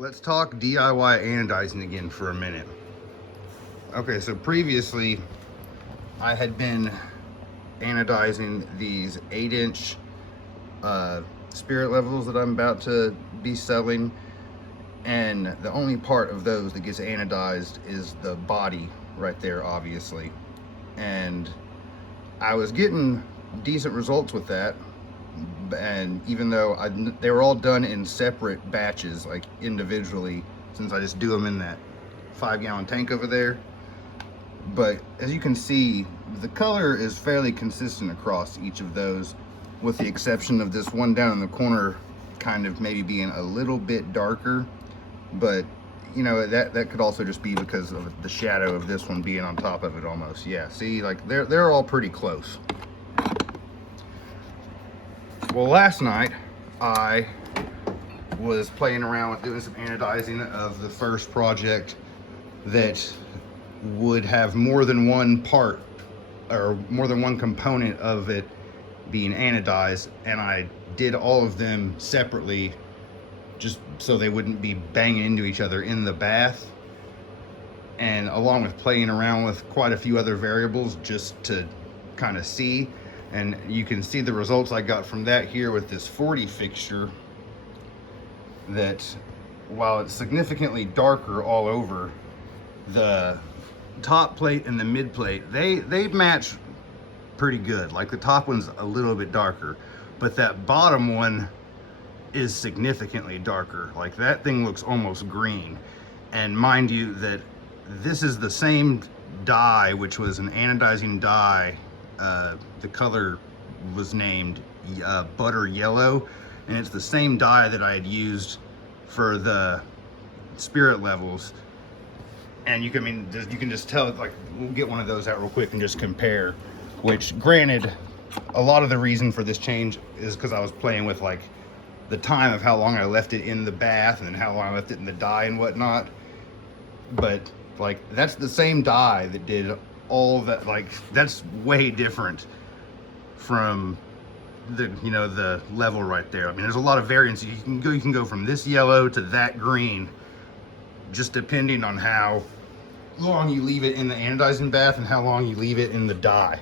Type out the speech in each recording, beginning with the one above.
let's talk DIY anodizing again for a minute. Okay, so previously I had been anodizing these 8-inch spirit levels that I'm about to be selling, and the only part of those that gets anodized is the body right there, obviously. And I was getting decent results with that, and even though they were all done in separate batches, like individually, since I just do them in that 5-gallon tank over there. But as you can see, the color is fairly consistent across each of those, with the exception of this one down in the corner kind of maybe being a little bit darker. But you know, that could also just be because of the shadow of this one being on top of it almost. Yeah, see, like they're all pretty close. Well, last night I was playing around with doing some anodizing of the first project that would have more than one part or more than one component of it being anodized, and I did all of them separately just so they wouldn't be banging into each other in the bath, and along with playing around with quite a few other variables just to kind of see. And you can see the results I got from that here with this 40 fixture, that while it's significantly darker all over, the top plate and the mid plate, they match pretty good. Like the top one's a little bit darker, but that bottom one is significantly darker. Like that thing looks almost green. And mind you that this is the same dye, which was an anodizing dye. The color was named butter yellow, and it's the same dye that I had used for the spirit levels. And you can just tell, like, we'll get one of those out real quick and just compare. Which, granted, a lot of the reason for this change is because I was playing with like the time of how long I left it in the bath and how long I left it in the dye and whatnot. But like, that's the same dye that did all that. Like, that's way different from the, you know, the level right there. I mean, there's a lot of variance. You can go from this yellow to that green, just depending on how long you leave it in the anodizing bath and how long you leave it in the dye.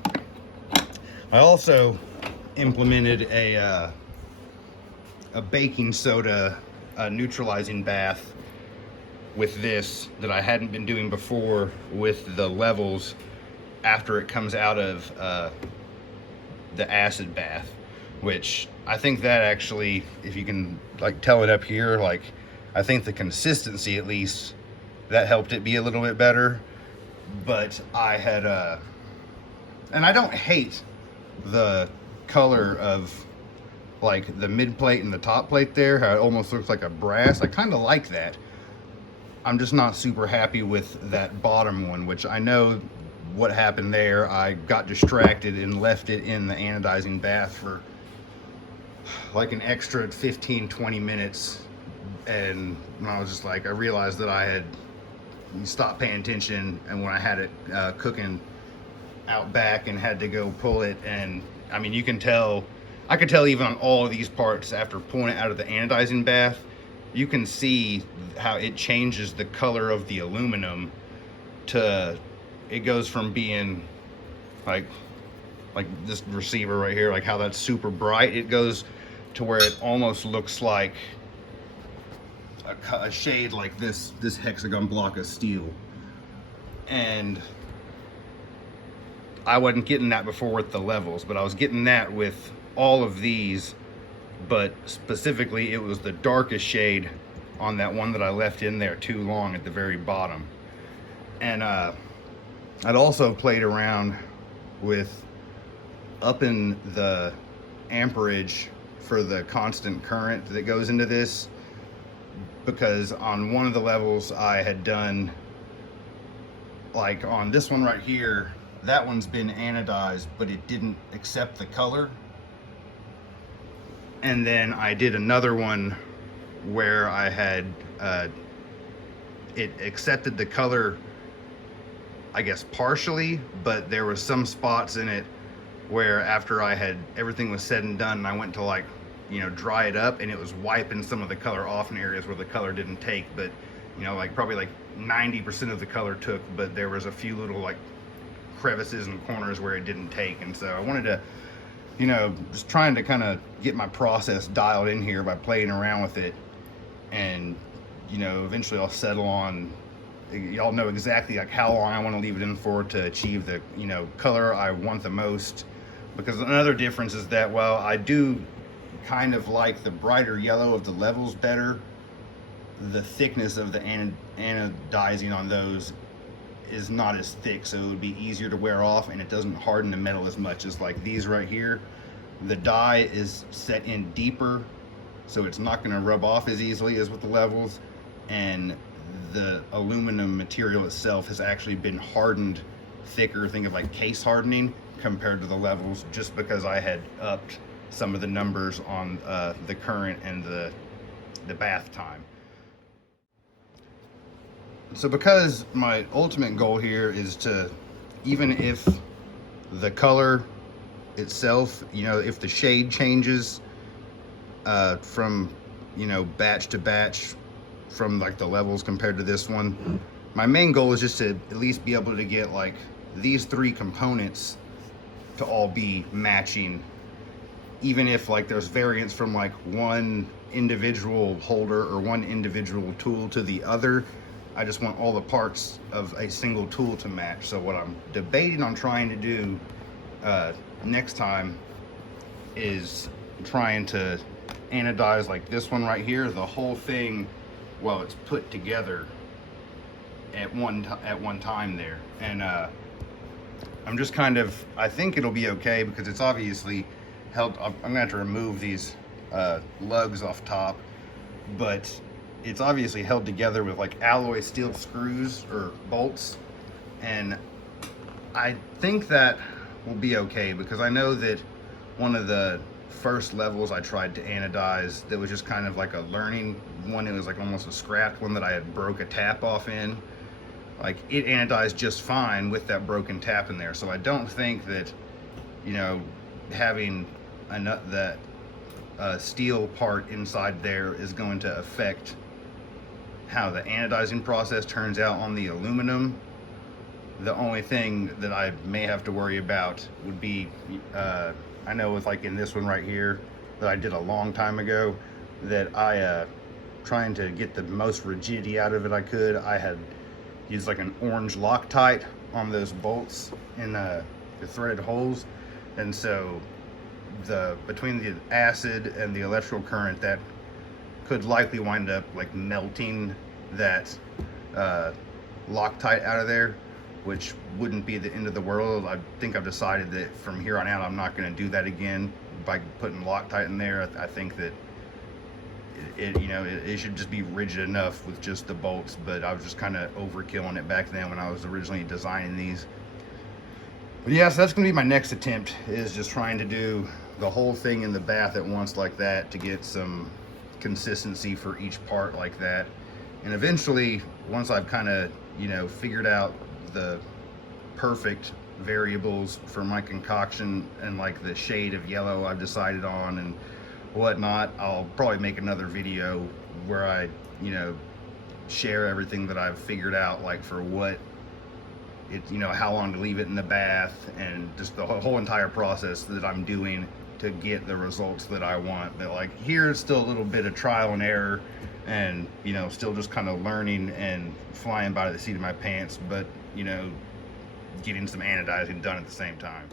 I also implemented a baking soda neutralizing bath with this that I hadn't been doing before with the levels after it comes out of the acid bath, which I think that actually, if you can like tell it up here, like I think the consistency, at least, that helped it be a little bit better. But I had and I don't hate the color of like the mid plate and the top plate there, how it almost looks like a brass. I kind of like that. I'm just not super happy with that bottom one, which I know what happened there. I got distracted and left it in the anodizing bath for like an extra 15-20 minutes, and I was just like, I realized that I had stopped paying attention, and when I had it cooking out back and had to go pull it, and I mean, you can tell, I could tell even on all of these parts after pulling it out of the anodizing bath, you can see how it changes the color of the aluminum to, it goes from being like this receiver right here, like how that's super bright, it goes to where it almost looks like a shade like this hexagon block of steel. And I wasn't getting that before with the levels, but I was getting that with all of these. But specifically, it was the darkest shade on that one that I left in there too long at the very bottom. And I'd also played around with upping the amperage for the constant current that goes into this, because on one of the levels I had done, like on this one right here, that one's been anodized, but it didn't accept the color. And then I did another one where I had it accepted the color, I guess partially, but there was some spots in it where after I had everything was said and done and I went to like you know, dry it up, and it was wiping some of the color off in areas where the color didn't take. But you know, like probably like 90% of the color took, but there was a few little like crevices and corners where it didn't take. And so I wanted to, you know, just trying to kind of get my process dialed in here by playing around with it. And you know, eventually I'll settle on, y'all know exactly like how long I want to leave it in for to achieve the, you know, color I want the most. Because another difference is that while I do kind of like the brighter yellow of the levels better, the thickness of the anodizing on those is not as thick, so it would be easier to wear off, and it doesn't harden the metal as much as like these right here. The dye is set in deeper, so it's not going to rub off as easily as with the levels, and the aluminum material itself has actually been hardened thicker, think of like case hardening, compared to the levels, just because I had upped some of the numbers on the current and the bath time. So because my ultimate goal here is to, even if the color itself, you know, if the shade changes from, you know, batch to batch from like the levels compared to this one, my main goal is just to at least be able to get like these three components to all be matching, even if like there's variance from like one individual holder or one individual tool to the other. I just want all the parts of a single tool to match. So what I'm debating on trying to do next time is trying to anodize like this one right here, the whole thing, while it's put together at one time there. And I'm just kind of, I think it'll be okay because it's obviously held. I'm gonna have to remove these lugs off top, but it's obviously held together with like alloy steel screws or bolts, and I think that will be okay because I know that one of the first levels I tried to anodize that was just kind of like a learning one, it was like almost a scrapped one that I had broke a tap off in, like it anodized just fine with that broken tap in there. So I don't think that, you know, having that steel part inside there is going to affect how the anodizing process turns out on the aluminum. The only thing that I may have to worry about would be, I know with like in this one right here that I did a long time ago, that I, trying to get the most rigidity out of it I could, I had used like an orange Loctite on those bolts in the threaded holes. And so between the acid and the electrical current, that could likely wind up like melting that Loctite out of there, which wouldn't be the end of the world. I think I've decided that from here on out I'm not going to do that again by putting Loctite in there. I think that it should just be rigid enough with just the bolts, but I was just kind of overkilling it back then when I was originally designing these. But yeah, so that's going to be my next attempt, is just trying to do the whole thing in the bath at once like that to get some consistency for each part like that. And eventually, once I've kind of, you know, figured out the perfect variables for my concoction and like the shade of yellow I've decided on and whatnot, I'll probably make another video where I, you know, share everything that I've figured out, like for what it, you know, how long to leave it in the bath, and just the whole entire process that I'm doing to get the results that I want. But like here, it's still a little bit of trial and error, and you know, still just kind of learning and flying by the seat of my pants, but you know, getting some anodizing done at the same time.